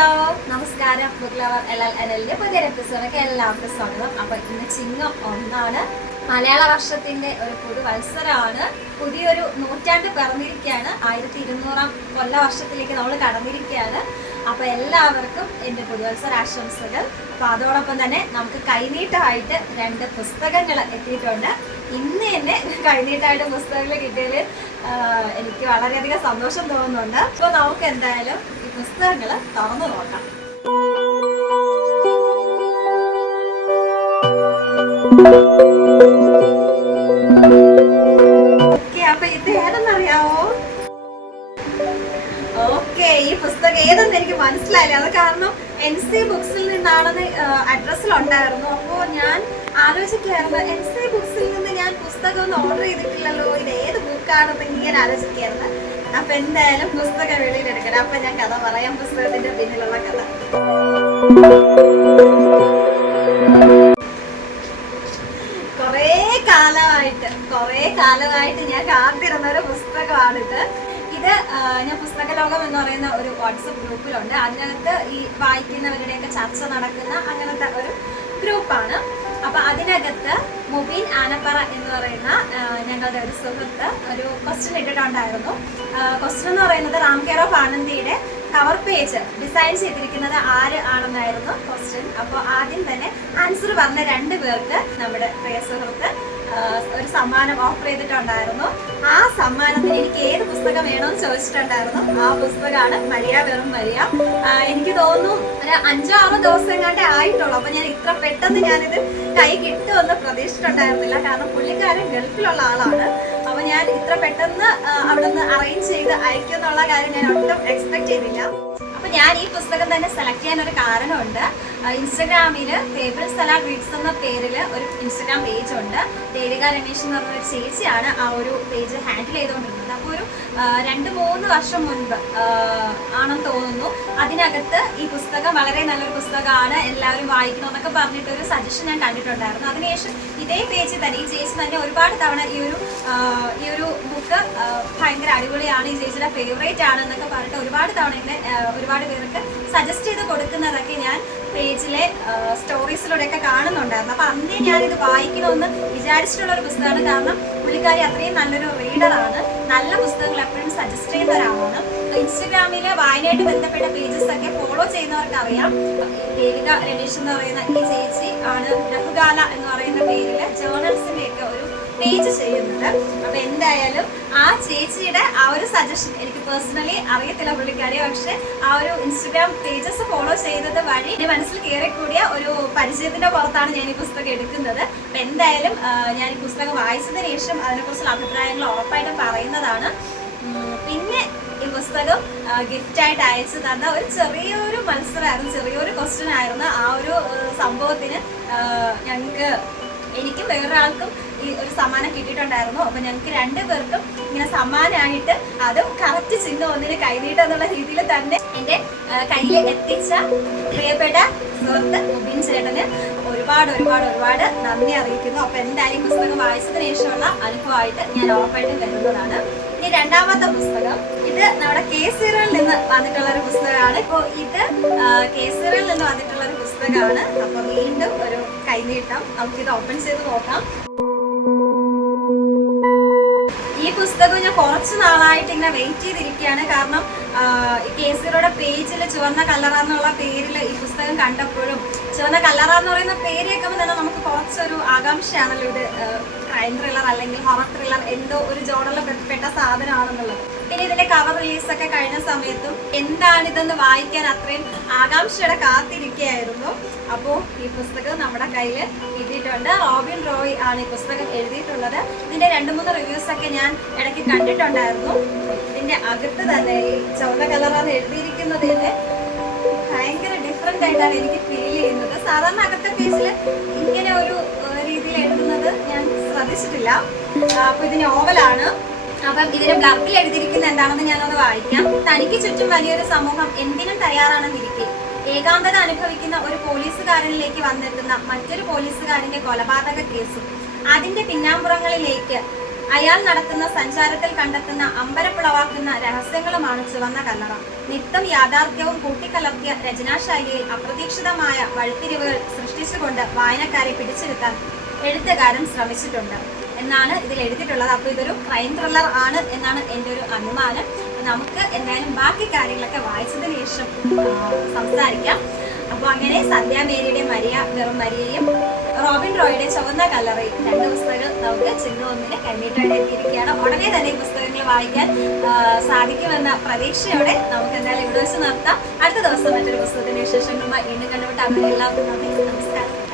Hello നമസ്കാരം. Book lover L L N എല്ലിന്റെ പുതിയൊരു എപ്പിസോഡൊക്കെ എല്ലാവർക്കും സ്വാഗതം. അപ്പൊ ഇന്ന് ചിങ്ങം ഒന്നാണ്. മലയാള വർഷത്തിന്റെ ഒരു പുതു മത്സരമാണ് പുതിയൊരു നൂറ്റാണ്ട് പിറന്നിരിക്കുകയാണ്. ആയിരത്തി ഇരുന്നൂറാം കൊല്ല വർഷത്തിലേക്ക് നമ്മൾ കടന്നിരിക്കുകയാണ്. അപ്പൊ എല്ലാവർക്കും എന്റെ പുതുവത്സര ആശംസകൾ. അപ്പൊ അതോടൊപ്പം തന്നെ നമുക്ക് കൈനീട്ടമായിട്ട് രണ്ട് പുസ്തകങ്ങൾ എത്തിയിട്ടുണ്ട്. ഇന്ന് തന്നെ കൈനീട്ടമായിട്ട് പുസ്തകങ്ങൾ കിട്ടിയതിൽ എനിക്ക് വളരെയധികം സന്തോഷം തോന്നുന്നുണ്ട്. അപ്പോൾ നമുക്ക് എന്തായാലും പുസ്തകങ്ങൾ തുറന്നു നോക്കാം. ഓക്കെ അപ്പൊ ഇത് ഈ പുസ്തകം ഏതെന്ന് എനിക്ക് മനസ്സിലായില്ല. അത് കാരണം എൻ സി ബുക്സിൽ നിന്നാണെന്ന് അഡ്രസ്സിൽ ഉണ്ടായിരുന്നു അപ്പോൾ ഞാൻ ആലോചിക്കായിരുന്നു എൻ സി ബുക്സിൽ നിന്ന് ഞാൻ പുസ്തകം ഒന്നും ഓർഡർ ചെയ്തിട്ടില്ലല്ലോ? ഇത് ഏത് ബുക്കാണെന്ന് ഇങ്ങനെ ആലോചിക്കായിരുന്നു അപ്പൊ എന്തായാലും പുസ്തക വെളിയിൽ എടുക്കണം അപ്പൊ ഞാൻ കഥ പറയാം. പുസ്തകത്തിന്റെ പിന്നിലുള്ള കഥ. കുറേ കാലമായിട്ട് കുറേ കാലമായിട്ട് ഞാൻ കാത്തിരുന്ന ഒരു പുസ്തകമാണിത്. ഇത് ഞാൻ പുസ്തക ലോകം എന്ന് പറയുന്ന ഒരു വാട്സപ്പ് ഗ്രൂപ്പിലുണ്ട്. അതിനകത്ത് ഈ വായിക്കുന്നവരുടെയൊക്കെ ചർച്ച നടക്കുന്ന അങ്ങനത്തെ ഒരു ഗ്രൂപ്പാണ്. അപ്പൊ അതിനകത്ത് മുബീൻ ആനപ്പറ എന്ന് പറയുന്ന ഞങ്ങളുടെ ഒരു സുഹൃത്ത് ഒരു ക്വസ്റ്റ്യൻ ഇട്ടിട്ടുണ്ടായിരുന്നു. ക്വസ്റ്റ്യൻ എന്ന് പറയുന്നത് റാം കെയർ ഓഫ് ആനന്ദിയുടെ കവർ പേജ് ഡിസൈൻ ചെയ്തിരിക്കുന്നത് ആര് ആണെന്നായിരുന്നു ക്വസ്റ്റ്യൻ അപ്പോൾ ആദ്യം തന്നെ ആൻസർ പറഞ്ഞ രണ്ട് പേർക്ക് നമ്മുടെ പ്രിയ സുഹൃത്ത് ഒരു സമ്മാനം ഓഫർ ചെയ്തിട്ടുണ്ടായിരുന്നു. ആ സമ്മാനത്തിന് എനിക്ക് ഏത് പുസ്തകം വേണമെന്ന് ചോദിച്ചിട്ടുണ്ടായിരുന്നു. ആ പുസ്തകമാണ് മരിയ വെറും മരിയ. എനിക്ക് തോന്നുന്നു ഒരു അഞ്ചോ ആറോ ദിവസം കണ്ടേ ആയിട്ടുള്ളൂ. അപ്പൊ ഞാൻ ഇത്ര പെട്ടെന്ന് ഞാനിത് കൈ കിട്ടുമെന്ന് പ്രതീക്ഷിച്ചിട്ടുണ്ടായിരുന്നില്ല. കാരണം പുള്ളിക്കാരൻ ഗൾഫിലുള്ള ആളാണ്. അപ്പൊ ഞാൻ ഇത്ര പെട്ടെന്ന് അവിടെ നിന്ന് അറേഞ്ച് ചെയ്ത് അയക്കും എന്നുള്ള കാര്യം ഞാൻ ഒട്ടും എക്സ്പെക്ട് ചെയ്തില്ല. അപ്പൊ ഞാൻ ഈ പുസ്തകം തന്നെ സെലക്ട് ചെയ്യാൻ ഒരു കാരണമുണ്ട്. ഇൻസ്റ്റഗ്രാമിൽ ടേബിൾ സലാഡ് റീഡ്സ് എന്ന പേരിൽ ഒരു ഇൻസ്റ്റഗ്രാം പേജ് ഉണ്ട്. ദേവിക രമേശ് എന്ന് പറഞ്ഞ ഒരു ചേച്ചിയാണ് ആ ഒരു പേജ് ഹാൻഡിൽ ചെയ്തുകൊണ്ടിരുന്നത്. അപ്പോൾ ഒരു രണ്ട് മൂന്ന് വർഷം മുൻപ് ആണെന്ന് തോന്നുന്നു. അതിനകത്ത് ഈ പുസ്തകം വളരെ നല്ലൊരു പുസ്തകമാണ്. എല്ലാവരും വായിക്കണം എന്നൊക്കെ പറഞ്ഞിട്ട് ഒരു സജഷൻ ഞാൻ കണ്ടിട്ടുണ്ടായിരുന്നു. അതിനുശേഷം ഇതേ പേജിൽ തന്നെ ഈ ചേച്ചി തന്നെ ഒരുപാട് തവണ ഈ ഒരു ഈ ഒരു ബുക്ക് ഭയങ്കര അടിപൊളിയാണ്. ഈ ചേച്ചിയുടെ ഫേവറേറ്റ് ആണ് എന്നൊക്കെ പറഞ്ഞിട്ട് ഒരുപാട് തവണ എന്നെ ഒരുപാട് പേർക്ക് സജസ്റ്റ് ചെയ്ത് കൊടുക്കുന്നതൊക്കെ ഞാൻ പേജിലെ സ്റ്റോറീസിലൂടെയൊക്കെ കാണുന്നുണ്ടായിരുന്നു. അപ്പൊ അന്നേ ഇത് വായിക്കണമെന്ന് വിചാരിച്ചിട്ടുള്ള ഒരു പുസ്തകമാണ്. കാരണം പുള്ളിക്കാരി അത്രയും നല്ലൊരു റീഡറാണ് നല്ല പുസ്തകങ്ങൾ എപ്പോഴും സജസ്റ്റ് ചെയ്യുന്ന ഒരാളാണ് ഇൻസ്റ്റഗ്രാമിലെ വായനയായിട്ട് ബന്ധപ്പെട്ട പേജസ് ഒക്കെ ഫോളോ ചെയ്യുന്നവർക്ക് അറിയാം. ദേവിക രമേശ് എന്ന് പറയുന്ന ഈ ചേച്ചി ആണ്. രഘുഗാല എന്ന് പറയുന്ന പേരിൽ ജേർണൽസിന്റെ ഒക്കെ ഒരു പേജ് ചെയ്യുന്നത്. അപ്പൊ എന്തായാലും ആ ചേച്ചിയുടെ ആ ഒരു സജഷൻ എനിക്ക് പേഴ്സണലി അറിയത്തില്ല പുള്ളിക്കാരി പക്ഷെ ആ ഒരു ഇൻസ്റ്റഗ്രാം പേജസ് ഫോളോ ചെയ്തത് വഴി എന്റെ മനസ്സിൽ കയറി കൂടിയ ഒരു പരിചയത്തിന്റെ പുറത്താണ് ഞാൻ ഈ പുസ്തകം എടുക്കുന്നത്. അപ്പൊ എന്തായാലും ഞാൻ ഈ പുസ്തകം വായിച്ചതിന് ശേഷം അതിനെക്കുറിച്ചുള്ള അഭിപ്രായങ്ങൾ ഉറപ്പായിട്ടും പറയുന്നതാണ്. പിന്നെ ഈ പുസ്തകം ഗിഫ്റ്റ് ആയിട്ട് അയച്ചു തന്ന ഒരു ചെറിയൊരു മത്സരമായിരുന്നു ചെറിയൊരു ക്വസ്റ്റ്യൻ ആയിരുന്നു. ആ ഒരു സംഭവത്തിന് ഞങ്ങൾക്ക് എനിക്കും വേറൊരാൾക്കും ഈ ഒരു സമ്മാനം കിട്ടിയിട്ടുണ്ടായിരുന്നു. അപ്പൊ ഞങ്ങൾക്ക് രണ്ടുപേർക്കും ഇങ്ങനെ സമ്മാനമായിട്ട് അതും കറക്റ്റ് ചിഹ്നം ഒന്നിന് കൈനീട്ടം എന്നുള്ള രീതിയിൽ തന്നെ എന്റെ കയ്യിൽ എത്തിച്ച പ്രിയപ്പെട്ട സുഹൃത്ത് മുബിൻ ചേട്ടന് ഒരുപാട് ഒരുപാട് ഒരുപാട് നന്ദി അറിയിക്കുന്നു. അപ്പൊ എന്തായാലും പുസ്തകം വായിച്ചതിന് ശേഷമുള്ള അനുഭവമായിട്ട് ഞാൻ ഉറപ്പായിട്ടും വരുന്നതാണ്. ഇനി രണ്ടാമത്തെ പുസ്തകം. ഇത് നമ്മുടെ കേസീറിൽ നിന്ന് വന്നിട്ടുള്ള ഒരു പുസ്തകമാണ്. ഇപ്പോൾ ഇത് കേസീറിൽ നിന്ന് വന്നിട്ടുള്ള ഒരു പുസ്തകമാണ്. അപ്പൊ വീണ്ടും ഒരു കൈനീട്ടം നമുക്കിത് ഓപ്പൺ ചെയ്ത് നോക്കാം. ഈ പുസ്തകം ഞാൻ കുറച്ച് നാളായിട്ട് ഇങ്ങനെ വെയിറ്റ് ചെയ്തിരിക്കുകയാണ്. കാരണം കേസുകളുടെ പേജിൽ ചുവന്ന കല്ലറ എന്നുള്ള പേരിൽ ഈ പുസ്തകം കണ്ടപ്പോഴും ചുവന്ന കല്ലറ എന്ന് പറയുന്ന പേര് കേൾക്കുമ്പോൾ തന്നെ നമുക്ക് കുറച്ചൊരു ആകാംക്ഷയാണല്ലോ ഇത് ക്രൈം ത്രില്ലർ അല്ലെങ്കിൽ ഹൊറർ ത്രില്ലർ എന്തോ ഒരു ജോണറിൽ പെട്ട സാധനമാണെന്നുള്ളത്. പിന്നെ ഇതിന്റെ കവർ റിലീസ് ഒക്കെ കഴിഞ്ഞ സമയത്തും എന്താണ് ഇതെന്ന് വായിക്കാൻ അത്രയും ആകാംക്ഷയുടെ കാത്തിരിക്കുകയായിരുന്നു. അപ്പോ ഈ പുസ്തകം നമ്മുടെ കയ്യിൽ കിട്ടിയിട്ടുണ്ട്. റോബിൻ റോയ് ആണ് ഈ പുസ്തകം എഴുതിയിട്ടുള്ളത്. ഇതിന്റെ രണ്ട് മൂന്ന് റിവ്യൂസ് ഒക്കെ ഞാൻ ഇടയ്ക്ക് കണ്ടിട്ടുണ്ടായിരുന്നു. ഇതിന്റെ അകത്ത് തന്നെ ഈ ചുവന്ന കളറാണ് എഴുതിയിരിക്കുന്നതിന് ഭയങ്കര ഡിഫറെന്റ് ആയിട്ടാണ് എനിക്ക് ഫീൽ ചെയ്യുന്നത്. സാധാരണ അകത്തെ പേജിൽ ഇങ്ങനെ ഒരു രീതിയിൽ എഴുതുന്നത് ഞാൻ ശ്രദ്ധിച്ചിട്ടില്ല. അപ്പൊ ഓവലാണ് നോവലാണ് അപ്പം ഇതിന് ബ്ലർക്കിൽ എഴുതിയിരിക്കുന്ന എന്താണെന്ന് ഞാനൊന്ന് വായിക്കാം. തനിക്ക് ചുറ്റും വലിയൊരു സമൂഹം എന്തിനും തയ്യാറാണെന്നിരിക്കെ. ഏകാന്തത അനുഭവിക്കുന്ന ഒരു പോലീസുകാരനിലേക്ക് വന്നെത്തുന്ന മറ്റൊരു പോലീസുകാരന്റെ കൊലപാതക കേസും. അതിന്റെ പിന്നാമ്പുറങ്ങളിലേക്ക് അയാൾ നടത്തുന്ന സഞ്ചാരത്തിൽ കണ്ടെത്തുന്ന അമ്പരപ്പുളവാക്കുന്ന രഹസ്യങ്ങളുമാണ് ചുവന്ന കല്ലറ. നിത്യം യാഥാർത്ഥ്യവും കൂട്ടിക്കലർത്തിയ രചനാശൈലിയിൽ അപ്രതീക്ഷിതമായ വഴിത്തിരിവുകൾ സൃഷ്ടിച്ചുകൊണ്ട് വായനക്കാരെ പിടിച്ചിരുത്താൻ എഴുത്തുകാരൻ ശ്രമിച്ചിട്ടുണ്ട്. എന്നാണ് ഇതിൽ എഴുതിയിട്ടുള്ളത്. അപ്പോൾ ഇതൊരു ക്രൈം ത്രില്ലർ ആണ് എന്നാണ് എന്റെ ഒരു അനുമാനം. നമുക്ക് എന്തായാലും ബാക്കി കാര്യങ്ങളൊക്കെ വായിച്ചതിന് ശേഷം സംസാരിക്കാം. അപ്പോൾ അങ്ങനെ സന്ധ്യാമേരിയുടെ മരിയ വെറും മരിയയും റോബിൻ റോയുടെ ചുവന്ന കലറയും രണ്ട് പുസ്തകങ്ങൾ നമുക്ക് ചിന്ത ഒന്നിന് കൈനീട്ടായിട്ട് എത്തിയിരിക്കുകയാണ്. ഉടനെ തന്നെ ഈ പുസ്തകങ്ങൾ വായിക്കാൻ സാധിക്കുമെന്ന പ്രതീക്ഷയോടെ നമുക്ക് എന്തായാലും ഇവിടെ വെച്ച് നിർത്താം. അടുത്ത ദിവസം മറ്റൊരു പുസ്തകത്തിന്റെ വിശേഷങ്ങളുമായി വീണ്ടും കണ്ടുപിട്ട് അങ്ങനെ എല്ലാവർക്കും നന്ദി. നമസ്കാരം.